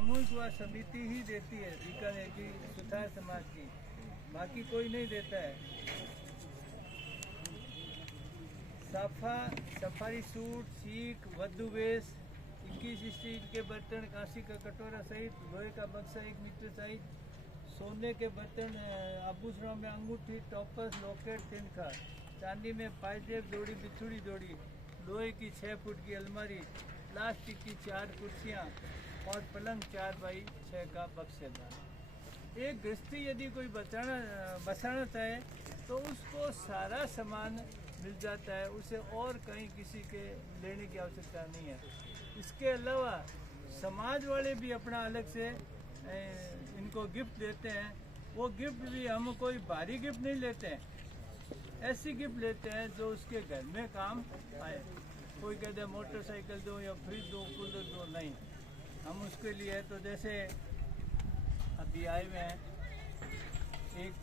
सामूहिक व समिति ही देती है बीकानेर की सुथार समाज की, बाकी कोई नहीं देता है। सफारी सूट, सीख, वधु वेश, 21 स्टील के बर्तन, कांसी का कटोरा सहित लोहे का बक्सा 1 मीटर साइज, सोने के बर्तन, आभूषणों में अंगूठी, टॉपर्स, लॉकेट, तिनका, चांदी में पायजेब जोड़ी, बिछुड़ी जोड़ी, लोहे की 6 फुट की अलमारी, प्लास्टिक की 4 कुर्सियाँ और पलंग 4x6 का बक्सेदार। एक गृहस्थी यदि कोई बसाना चाहे तो उसको सारा सामान मिल जाता है, उसे और कहीं किसी के लेने की आवश्यकता नहीं है। इसके अलावा समाज वाले भी अपना अलग से इनको गिफ्ट देते हैं। वो गिफ्ट भी हम कोई भारी गिफ्ट नहीं लेते हैं, ऐसी गिफ्ट लेते हैं जो उसके घर में काम आए। कोई कहते हैं मोटरसाइकिल दो या फ्रिज दो, कूलर दो, नहीं, हम उसके लिए तो जैसे अभी आए हुए हैं एक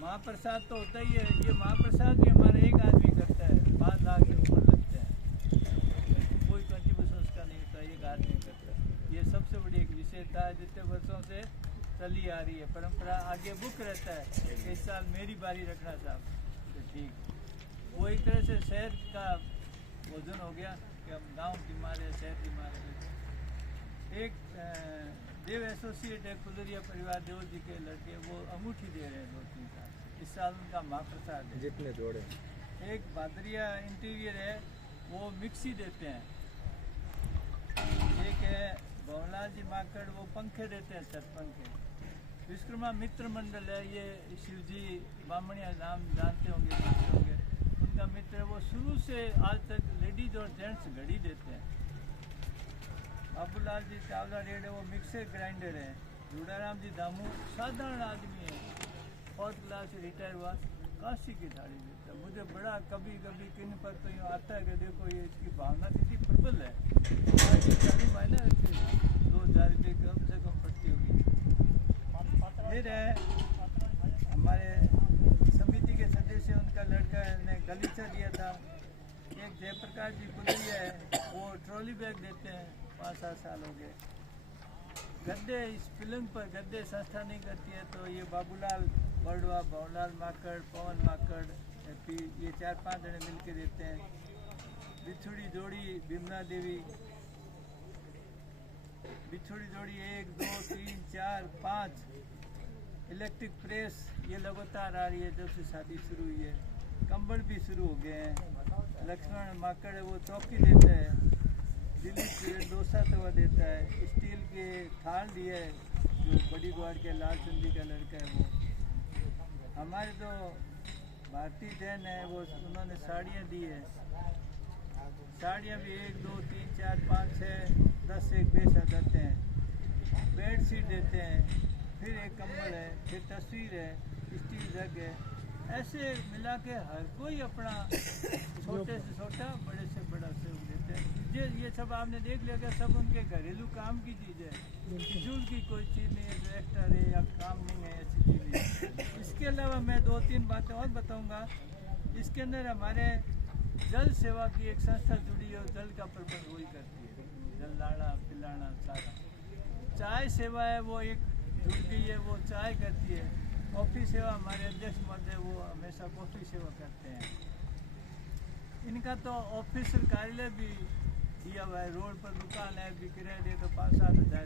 महाप्रसाद तो होता ही है। ये महाप्रसाद भी हमारा एक आदमी करता है, 5 लाख के ऊपर लगते हैं, कोई कंट्रीब्यूशन उसका नहीं होता, एक आदमी करता है। ये सबसे बड़ी एक विशेषता है, जितने वर्षों से चली आ रही है परंपरा। आगे बुक रहता है इस साल मेरी बारी रखना साहब, तो ठीक। वो एक तरह से शहर का भोजन हो गया कि हम गाँव की मारे शहर की मारे। एक देव एसोसिएट है कुलरिया परिवार देव जी के लड़के, वो अंगूठी दे रहे हैं 2-3 साल, इस साल उनका महाप्रसाद है। जितने जोड़े एक बादरिया इंटीरियर है, वो मिक्सी देते हैं। एक है भवनलाल जी माकड़, वो पंखे देते हैं, 7 पंखे। विश्वकर्मा मित्र मंडल है, ये शिवजी बामणिया नाम जानते होंगे, उनका मित्र है। वो शुरू से आज तक लेडीज और जेंट्स घड़ी देते हैं। बाबूलाल जी चावला रेड है, वो मिक्सर ग्राइंडर है। जुड़ाराम जी दामू साधारण आदमी है, 4th क्लास से रिटायर हुआ, काशी की थाली देता है। मुझे बड़ा कभी कभी किन पर तो यूँ आता है कि देखो ये इसकी भावना कितनी प्रबल है। चाली महीने रखी 2000 रुपये कम से कम पड़ती होगी। फिर है हमारे समिति के सदस्य, उनका लड़का ने गलीचा दिया था। एक जयप्रकाश जी कुलरिया है, वो ट्रॉली बैग देते हैं, 5-7 साल हो गए। गद्दे इस फिल्म पर गद्दे संस्था नहीं करती है, तो ये बाबूलाल बड़वा, भवनलाल माकड़, पवन माकड़, ये 4-5 जने मिल के देते हैं। बिछुड़ी जोड़ी बिमला देवी, बिछुड़ी जोड़ी 1, 2, 3, 4, 5। इलेक्ट्रिक प्रेस ये लगातार आ रही है जब से शादी शुरू हुई है। कंबल भी शुरू हो गए हैं। लक्ष्मण माकड़ है, वो चौकी देता है। दिलीप डोसा तवा देता है। स्टील के थाल दिए है, जो बड़ी ग्वाड़ के लाल चंदी का लड़का है वो। हमारे जो भारतीय जैन है, वो उन्होंने साड़ियाँ दी है। साड़ियाँ भी 1, 2, 3, 4, 5, 6, 10 एक पैसा देते हैं। बेड शीट देते हैं। फिर एक कंबल है, फिर तस्वीर है, स्टील जग है। ऐसे मिला के हर कोई अपना छोटे से छोटा, बड़े से बड़ा से देते हैं। ये सब आपने देख लिया कि सब उनके घरेलू काम की चीज़ है, फिजूल की कोई चीज़ नहीं है जो एक्स्ट्रा है या काम नहीं है, ऐसी चीज़ें। इसके अलावा मैं 2-3 बातें और बताऊंगा। इसके अंदर हमारे जल सेवा की एक संस्था जुड़ी है, और जल का प्रबंध वही करती है, जल लाना पिलाना सारा। चाय सेवा है, वो एक जुड़ गई है, वो चाय करती है। कॉफ़ी सेवा हमारे अध्यक्ष महोदय, वो हमेशा कॉफ़ी सेवा करते हैं। इनका तो ऑफिसर कार्यालय भी दिया हुआ है, रोड पर दुकान है, भी किराया दे तो 5-7 हज़ार